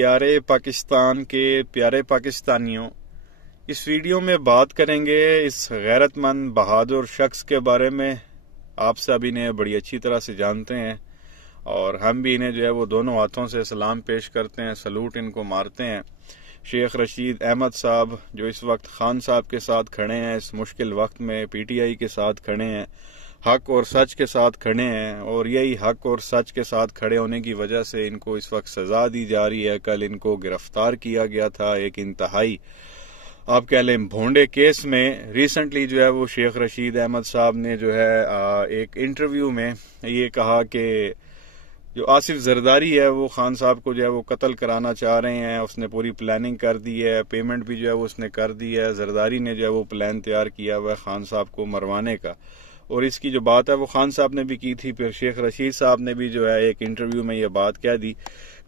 प्यारे पाकिस्तान के प्यारे पाकिस्तानियों, इस वीडियो में बात करेंगे इस गैरतमंद बहादुर शख्स के बारे में। आप सब इन्हें बड़ी अच्छी तरह से जानते हैं और हम भी इन्हें जो है वो दोनों हाथों से सलाम पेश करते हैं, सलूट इनको मारते हैं। शेख रशीद अहमद साहब जो इस वक्त खान साहब के साथ खड़े हैं, इस मुश्किल वक्त में पीटीआई के साथ खड़े हैं, हक और सच के साथ खड़े हैं और यही हक और सच के साथ खड़े होने की वजह से इनको इस वक्त सजा दी जा रही है। कल इनको गिरफ्तार किया गया था एक इंतहाई आप कह लें भोंडे केस में। रिसेंटली जो है वो शेख रशीद अहमद साहब ने जो है एक इंटरव्यू में ये कहा कि जो आसिफ जरदारी है वो खान साहब को जो है वो कत्ल कराना चाह रहे हैं। उसने पूरी प्लानिंग कर दी है, पेमेंट भी जो है वो उसने कर दी है। जरदारी ने जो है वो प्लान तैयार किया हुआ है खान साहब को मरवाने का, और इसकी जो बात है वो खान साहब ने भी की थी। फिर शेख रशीद साहब ने भी जो है एक इंटरव्यू में ये बात कह दी,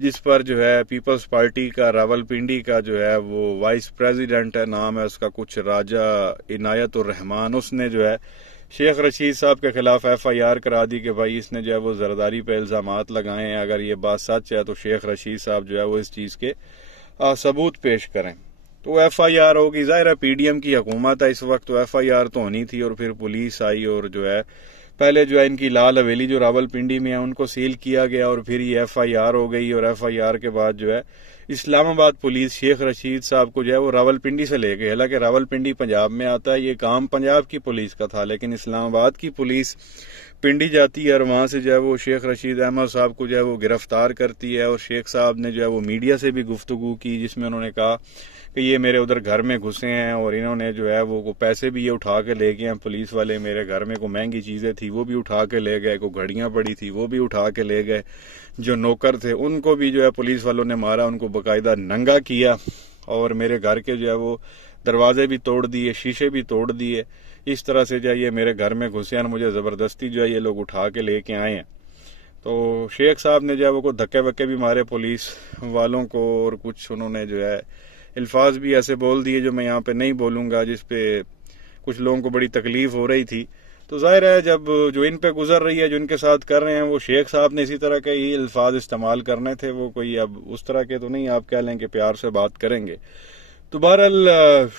जिस पर जो है पीपल्स पार्टी का रावलपिंडी का जो है वो वाइस प्रेसिडेंट है, नाम है उसका कुछ राजा इनायत उर रहमान, उसने जो है शेख रशीद साहब के खिलाफ FIR करा दी कि भाई इसने जो है वो जरदारी पे इल्जामात लगाए हैं। अगर ये बात सच है तो शेख रशीद साहब जो है वो इस चीज के सबूत पेश करें। तो FIR होगी, जाहिर है PDM की हुकूमत है इस वक्त, तो FIR तो होनी थी। और फिर पुलिस आई और जो है पहले जो है इनकी लाल हवेली जो रावलपिंडी में है उनको सील किया गया और फिर ये FIR हो गई। और FIR के बाद जो है इस्लामाबाद पुलिस शेख रशीद साहब को जो है वो रावलपिंडी से ले गई। हालांकि रावलपिंडी पंजाब में आता है, ये काम पंजाब की पुलिस का था, लेकिन इस्लामाबाद की पुलिस पिंडी जाती है और वहां से जो है वो शेख रशीद अहमद साहब को जो है वो गिरफ्तार करती है। और शेख साहब ने जो है वो मीडिया से भी गुफ्तगू की, जिसमें उन्होंने कहा कि ये मेरे उधर घर में घुसे हैं और इन्होंने जो है वो पैसे भी ये उठा के ले गए हैं पुलिस वाले। मेरे घर में को महंगी चीजें थी वो भी उठा के ले गए, को घड़ियां पड़ी थी वो भी उठा के ले गए। जो नौकर थे उनको भी जो है पुलिस वालों ने मारा, उनको बाकायदा नंगा किया और मेरे घर के जो है वो दरवाजे भी तोड़ दिए, शीशे भी तोड़ दिए। इस तरह से जो है ये मेरे घर में घुसे और मुझे जबरदस्ती जो है ये लोग उठा के लेके आए हैं। तो शेख साहब ने जो है वो धक्के वक्के भी मारे पुलिस वालों को और कुछ उन्होंने जो है अल्फाज भी ऐसे बोल दिए जो मैं यहाँ पे नहीं बोलूंगा, जिसपे कुछ लोगों को बड़ी तकलीफ हो रही थी। तो जाहिर है जब जो इन पे गुजर रही है, जो इनके साथ कर रहे हैं, वो शेख साहब ने इसी तरह के ही अल्फाज इस्तेमाल करने थे। वो कोई अब उस तरह के तो नहीं आप कह लें कि प्यार से बात करेंगे। तो बहरहाल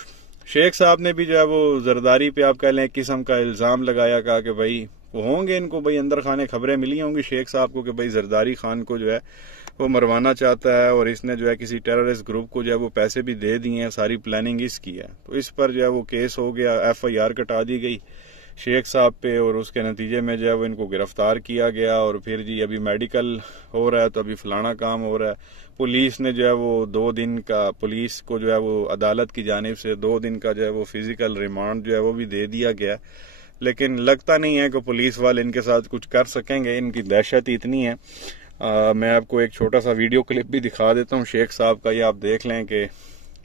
शेख साहब ने भी जो है वो जरदारी पे आप कह लें एक किस्म का इल्जाम लगाया, कहा कि भाई वो होंगे इनको भाई अंदर खाने खबरें मिली होंगी शेख साहब को कि भाई जरदारी खान को जो है वो मरवाना चाहता है और इसने जो है किसी टेररिस्ट ग्रुप को जो है वो पैसे भी दे दिए हैं, सारी प्लानिंग इसकी है। तो इस पर जो है वो केस हो गया, FIR कटा दी गई शेख साहब पे और उसके नतीजे में जो है वो इनको गिरफ्तार किया गया। और फिर जी अभी मेडिकल हो रहा है, तो अभी फलाना काम हो रहा है। पुलिस ने जो है वो 2 दिन का, पुलिस को जो है वो अदालत की जानिब से 2 दिन का जो है वो फिजिकल रिमांड जो है वो भी दे दिया गया, लेकिन लगता नहीं है कि पुलिस वाले इनके साथ कुछ कर सकेंगे। इनकी दहशत इतनी है। मैं आपको एक छोटा सा वीडियो क्लिप भी दिखा देता हूँ शेख साहब का, ये आप देख लें कि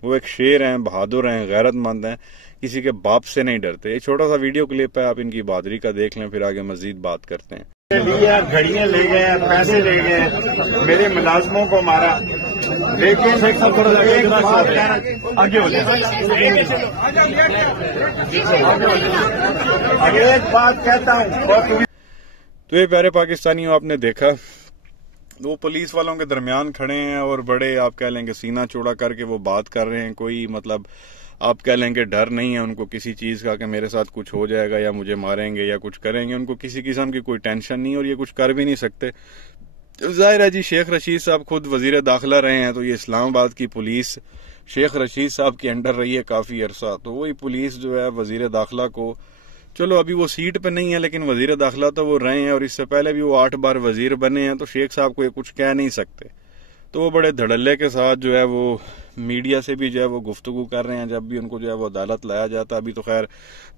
वो एक शेर हैं, बहादुर हैं, गैरतमंद हैं, किसी के बाप से नहीं डरते। ये छोटा सा वीडियो क्लिप है, आप इनकी बहादुरी का देख लें, फिर आगे मजीद बात करते हैं। घड़ियां ले गए, पैसे ले गए, मेरे मुलाजमों को मारा, लेकिन आगे हो जाए। एक बात कहता हूँ, तो ये प्यारे पाकिस्तानियों, आपने देखा वो पुलिस वालों के दरमियान खड़े हैं और बड़े आप कह लेंगे सीना चौड़ा करके वो बात कर रहे हैं। कोई मतलब आप कह लेंगे डर नहीं है उनको किसी चीज का कि मेरे साथ कुछ हो जाएगा या मुझे मारेंगे या कुछ करेंगे। उनको किसी किस्म की कोई टेंशन नहीं और ये कुछ कर भी नहीं सकते। जाहिर है जी शेख रशीद साहब खुद वजीर दाखिला रहे हैं, तो ये इस्लामाबाद की पुलिस शेख रशीद साहब के अंडर रही है काफी अरसा। तो वही पुलिस जो है वजीर दाखिला को, चलो अभी वो सीट पे नहीं है लेकिन वजीर दाखिला तो वो रहे हैं और इससे पहले भी वो 8 बार वजीर बने हैं, तो शेख साहब को ये कुछ कह नहीं सकते। तो वो बड़े धड़ल्ले के साथ जो है वो मीडिया से भी जो है वो गुफ्तगू कर रहे हैं जब भी उनको जो है वो अदालत लाया जाता है। अभी तो खैर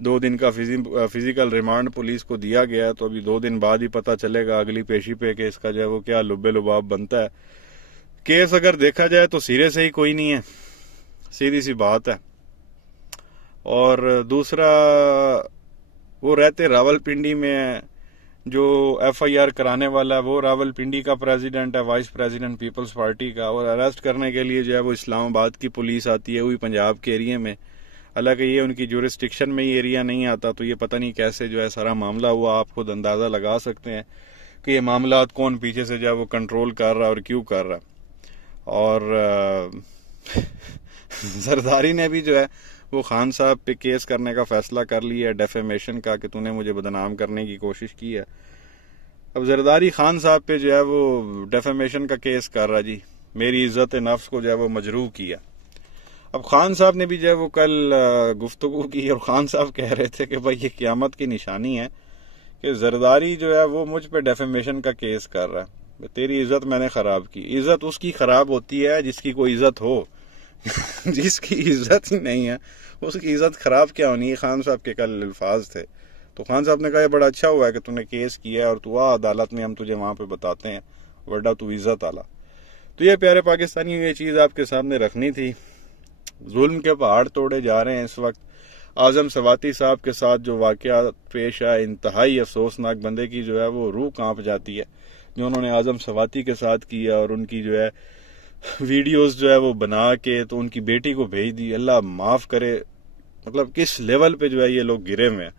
2 दिन का फिजिकल रिमांड पुलिस को दिया गया है, तो अभी 2 दिन बाद ही पता चलेगा अगली पेशी पे कि इसका जो है वो क्या लुब्बे लुबाब बनता है। केस अगर देखा जाए तो सिरे से ही कोई नहीं है, सीधी सी बात है। और दूसरा वो रहते रावलपिंडी में है, जो FIR कराने वाला है वो रावलपिंडी का प्रेसिडेंट है, वाइस प्रेसिडेंट पीपल्स पार्टी का। और अरेस्ट करने के लिए जो है वो इस्लामाबाद की पुलिस आती है, वही पंजाब के एरिया में। हालांकि ये उनकी जुरिस्डिक्शन में ये एरिया नहीं आता, तो ये पता नहीं कैसे जो है सारा मामला हुआ। आप खुद अंदाजा लगा सकते हैं कि ये मामला कौन पीछे से जो है वो कंट्रोल कर रहा है और क्यों कर रहा है। اور زرداری نے بھی جو ہے وہ خان صاحب پہ کیس کرنے کا فیصلہ کر لیا ہے، ڈیفیمیشن کا، کہ تو نے مجھے بدنام کرنے کی کوشش کی ہے. اب زرداری خان صاحب پہ جو ہے وہ ڈیفیمیشن کا کیس کر رہا جی، میری عزت نفس کو جو ہے وہ مجروح کیا. اب خان صاحب نے بھی جو ہے وہ کل گفتگو کی اور خان صاحب کہہ رہے تھے کہ بھائی یہ قیامت کی نشانی ہے کہ زرداری جو ہے وہ مجھ پہ ڈیفیمیشن کا کیس کر رہا ہے. تیری عزت میں نے خراب کی. عزت اس کی خراب ہوتی ہے جس کی کوئی عزت ہو. جس کی عزت ہی نہیں ہے اس کی عزت خراب کیا ہونی ہے. خان صاحب کے کل الفاظ تھے. تو خان صاحب نے کہا یہ بڑا اچھا ہوا ہے کہ تو نے کیس کیا اور تو عدالت میں ہم تجھے وہاں پہ بتاتے ہیں، ورنہ تو عزت آلا. تو یہ پیارے پاکستانی یہ چیز آپ کے سامنے رکھنی تھی. ظلم کے پہاڑ توڑے جا رہے ہیں اس وقت. اعظم سواتی صاحب کے ساتھ جو واقعات پیش آئے، انتہائی افسوسناک، بندے کی جو ہے وہ روح کانپ جاتی ہے جو انہوں نے اعظم سواتی کے ساتھ کیا، اور ان کی جو ہے ویڈیوز جو ہے وہ بنا کے تو ان کی بیٹی کو بھیج دی. اللہ معاف کرے، مطلب کس لیول پہ جو ہے یہ لوگ گرے ہوئے ہیں.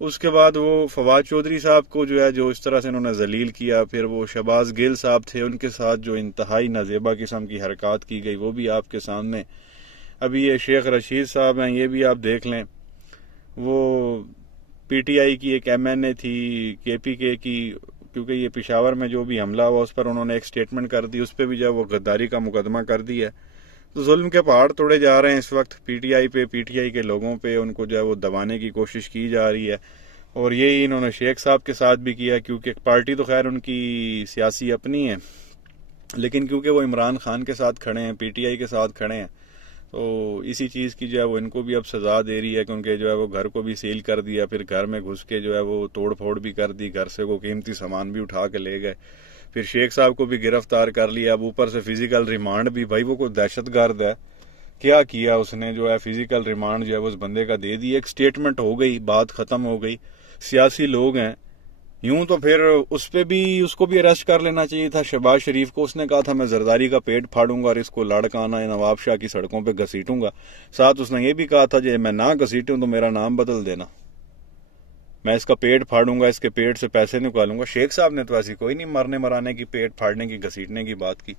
اس کے بعد وہ فواد چودھری صاحب کو جو ہے جو اس طرح سے انہوں نے ذلیل کیا. پھر وہ شہباز گل صاحب تھے، ان کے ساتھ جو انتہائی نازیبا قسم کی حرکات کی گئی وہ بھی آپ کے سامنے. ابھی یہ شیخ رشید صاحب ہیں، یہ بھی آپ دیکھ لیں. وہ پی ٹی آئی کی ایک ایم این اے تھی، کے پی کے کی، کیونکہ یہ پشاور میں جو بھی حملہ ہوا اس پر انہوں نے ایک سٹیٹمنٹ کر دی، اس پہ بھی جو ہے وہ غداری کا مقدمہ کر دیا ہے. تو ظلم کے پہاڑ توڑے جا رہے ہیں اس وقت پی ٹی آئی پہ، پی ٹی آئی کے لوگوں پہ. ان کو جو ہے وہ دبانے کی کوشش کی جا رہی ہے، اور یہی انہوں نے شیخ صاحب کے ساتھ بھی کیا. کیونکہ پارٹی تو خیر ان کی سیاسی اپنی ہے، لیکن کیونکہ وہ عمران خان کے ساتھ کھڑے ہیں، پی ٹی آئی کے ساتھ کھڑے ہیں، تو اسی چیز کی جو ہے وہ ان کو بھی اب سزا دے رہی ہے. کیونکہ جو ہے وہ گھر کو بھی سیل کر دیا، پھر گھر میں گھس کے جو ہے وہ توڑ پھوڑ بھی کر دی، گھر سے وہ قیمتی سامان بھی اٹھا کے لے گئے. پھر شیخ صاحب کو بھی گرفتار کر لیا. اب اوپر سے فزیکل ریمانڈ بھی. بھائی وہ کوئی دہشت گرد ہے کیا اس نے جو ہے فزیکل ریمانڈ جو ہے وہ اس بندے کا دے دی. ایک سٹیٹمنٹ ہو گئی، بات ختم ہو گئی. سیاسی لوگ ہیں یوں تو پھر اس کو بھی اریسٹ کر لینا چاہیے تھا. شہباز شریف کو اس نے کہا تھا میں زرداری کا پیٹ پھاڑوں گا اور اس کو لڑکانا نواب شاہ کی سڑکوں پہ گھسیٹوں گا. ساتھ اس نے یہ بھی کہا تھا کہ میں نہ گھسیٹوں تو میرا نام بدل دینا، میں اس کا پیٹ پھاڑوں گا، اس کے پیٹ سے پیسے نکالوں گا. شیخ صاحب نے تو ایسی کوئی نہیں مرنے مرانے کی، پیٹ پھاڑنے کی، گھسیٹنے کی بات کی.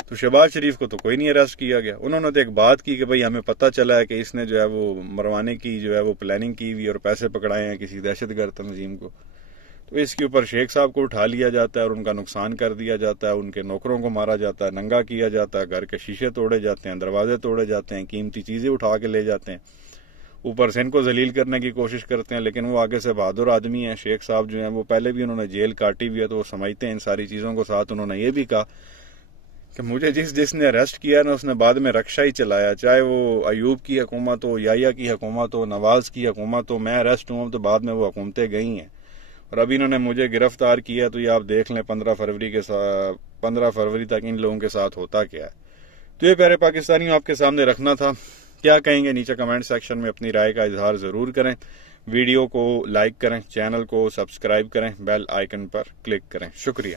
تو شہباز شریف کو تو کوئی نہیں اریسٹ کیا گیا. انہوں نے تو ایک بات کی کہ بھئی ہمیں پتہ چلا ہے کہ اس نے جو ہے وہ مروانے کی جو ہے وہ پلاننگ کی ہوئی اور پیسے پکڑائے ہیں کسی دہشت گرد تنظیم کو. تو اس کے اوپر شیخ صاحب کو اٹھا لیا جاتا ہے اور ان کا نقصان کر دیا جاتا ہے. ان کے نوکروں کو مارا جاتا ہے، ننگا کیا جاتا ہے، گھر کے شیشے توڑے جاتے ہیں، دروازے توڑے جاتے ہیں، قیمتی چیزیں اٹھا کے لے جاتے ہیں. اوپر سے ان کو ذلیل کرنے کی کوشش کرتے ہیں. لیکن وہ آگے سے بہادر آدمی ہیں. شیخ صاحب جو ہیں وہ پہلے بھی انہوں نے جیل کاٹی ہوئی ہے تو وہ سمجھتے ہیں ان ساری چیزوں کو. ساتھ انہوں نے یہ بھی کہا کہ مجھے جس نے اریسٹ کیا نا اس نے بعد میں رکشا ہی چلایا، چاہے وہ ایوب کی حکومت ہو، یحییٰ کی حکومت ہو، نواز کی حکومت ہو. میں اریسٹ ہوں تو بعد میں وہ حکومتیں گئی ہیں، اور ابھی انہوں نے مجھے گرفتار کیا. تو یہ آپ دیکھ لیں 15 فروری تک ان لوگوں کے ساتھ ہوتا کیا ہے. تو یہ پیارے پاکستانیوں آپ کے سامنے رکھنا تھا. کیا کہیں گے نیچے کمنٹ سیکشن میں اپنی رائے کا اظہار ضرور کریں. ویڈیو کو لائک کریں، چینل کو سبسکرائب کریں، بیل آئیکن پر کلک کریں. شکریہ.